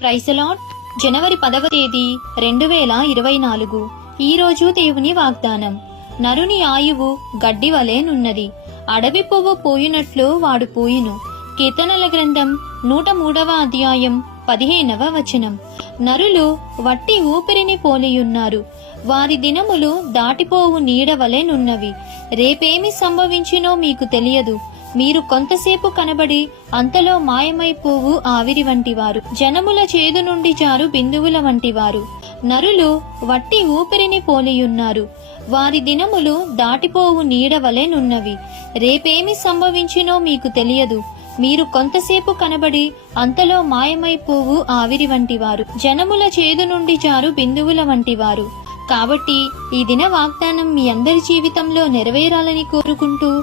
ప్రైసలాట్ జనవరి పదవ తేదీ రెండు వేల ఇరవై నాలుగు. ఈ రోజు దేవుని వాగ్దానం. నరుని ఆయువు గడ్డి వలెనున్నది అడవి పువ్వు పోయినట్లు వాడు పోయిను. కీర్తనల గ్రంథం నూట మూడవ అధ్యాయం పదిహేనవ వచనం. నరులు వట్టి ఊపిరిని పోలియున్నారు. వారి దినములు దాటిపోవు నీడ వలెనున్నవి రేపేమి సంభవించినో మీకు తెలియదు. మీరు కొంతసేపు కనబడి అంతలో మాయమైపోవు ఆవిరి వంటివారు. జనముల చేదు నుండి జారు బిందువుల వంటివారు. నరులు వట్టి ఊపిరిని పోలియున్నారు. వారి దినములు దాటిపోవు నీడ వలెనున్నవి రేపేమి సంభవించినో మీకు తెలియదు. మీరు కొంతసేపు కనబడి అంతలో మాయమైపోవు ఆవిరి వంటివారు. జనముల చేదు నుండి జారు బిందువుల వంటివారు. కాబట్టి ఈ దిన వాగ్దానం మీ అందరి జీవితంలో నెరవేరాలని కోరుకుంటూ